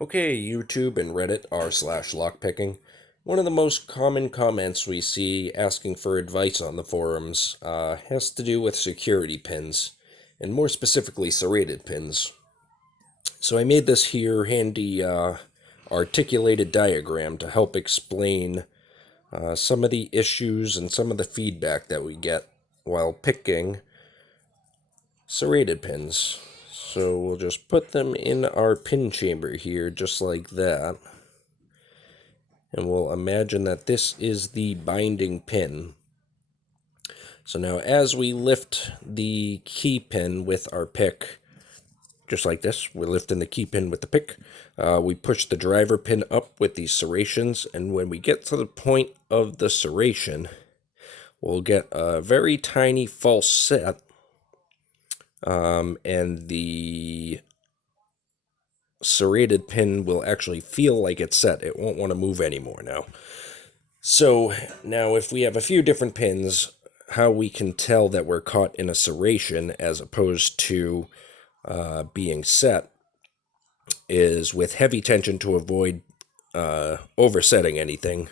Okay, YouTube and Reddit r/lockpicking. One of the most common comments we see asking for advice on the forums has to do with security pins, and more specifically serrated pins. So I made this here handy articulated diagram to help explain some of the issues and some of the feedback that we get while picking serrated pins. So we'll just put them in our pin chamber here, just like that. And we'll imagine that this is the binding pin. So now as we lift the key pin with our pick, just like this, we're lifting the key pin with the pick, we push the driver pin up with these serrations, and when we get to the point of the serration, we'll get a very tiny false set, and the serrated pin will actually feel like it's set. It won't want to move anymore now. So now if we have a few different pins, how we can tell that we're caught in a serration as opposed to being set is with heavy tension to avoid oversetting anything.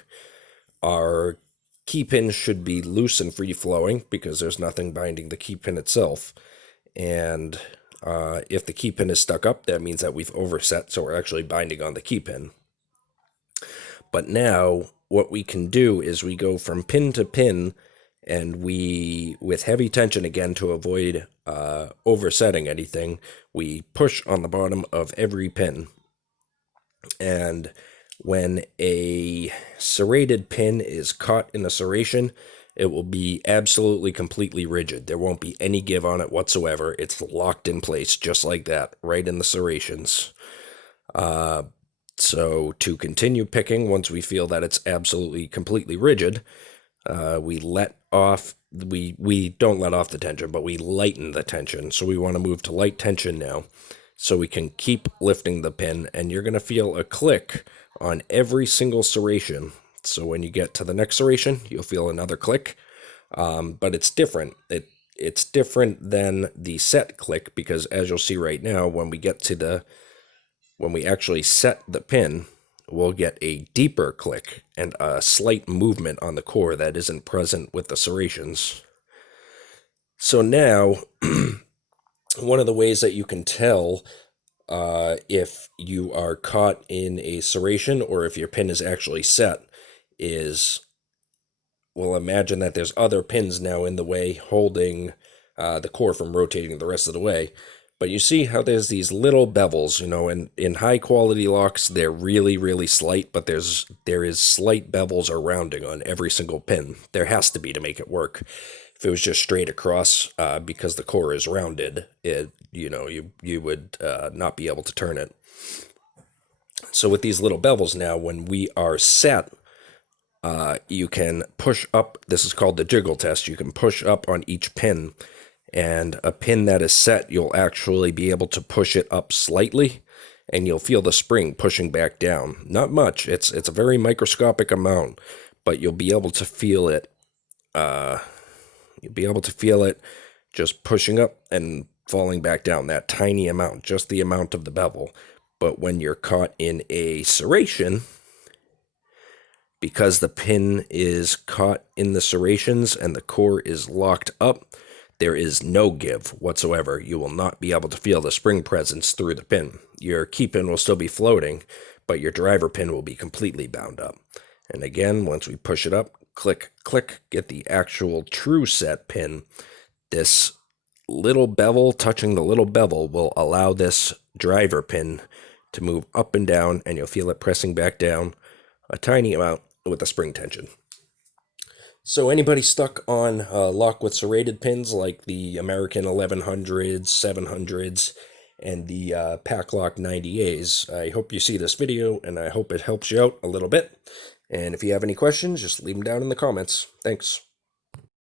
Our key pin should be loose and free-flowing because there's nothing binding the key pin itself. And if the key pin is stuck up, that means that we've overset, so we're actually binding on the key pin. But now, what we can do is we go from pin to pin, and we, with heavy tension again to avoid oversetting anything, we push on the bottom of every pin. And when a serrated pin is caught in a serration, it will be absolutely completely rigid. There won't be any give on it whatsoever. It's locked in place just like that, right in the serrations. So to continue picking, once we feel that it's absolutely completely rigid, we let off, we don't let off the tension, but we lighten the tension. So we want to move to light tension now, so we can keep lifting the pin, and you're going to feel a click on every single serration. So when you get to the next serration, you'll feel another click, but it's different. It's different than the set click, because as you'll see right now, when we actually set the pin, we'll get a deeper click and a slight movement on the core that isn't present with the serrations. So now, one of the ways that you can tell if you are caught in a serration or if your pin is actually set is, well, imagine that there's other pins now in the way holding the core from rotating the rest of the way. But you see how there's these little bevels, and in high quality locks, they're really, really slight, but there is slight bevels or rounding on every single pin. There has to be to make it work. If it was just straight across, because the core is rounded, you would not be able to turn it. So with these little bevels now, when we are set, you can push up. This is called the jiggle test. You can push up on each pin, and a pin that is set, you'll actually be able to push it up slightly, and you'll feel the spring pushing back down. Not much. It's a very microscopic amount, but you'll be able to feel it. You'll be able to feel it just pushing up and falling back down, that tiny amount, just the amount of the bevel. But when you're caught in a serration, because the pin is caught in the serrations and the core is locked up, there is no give whatsoever. You will not be able to feel the spring presence through the pin. Your key pin will still be floating, but your driver pin will be completely bound up. And again, once we push it up, click, click, get the actual true set pin. This little bevel touching the little bevel will allow this driver pin to move up and down, and you'll feel it pressing back down a tiny amount with the spring tension. So anybody stuck on lock with serrated pins like the American 1100s, 700s, and the Paclock 90As, I hope you see this video, and I hope it helps you out a little bit. And if you have any questions, just leave them down in the comments. Thanks.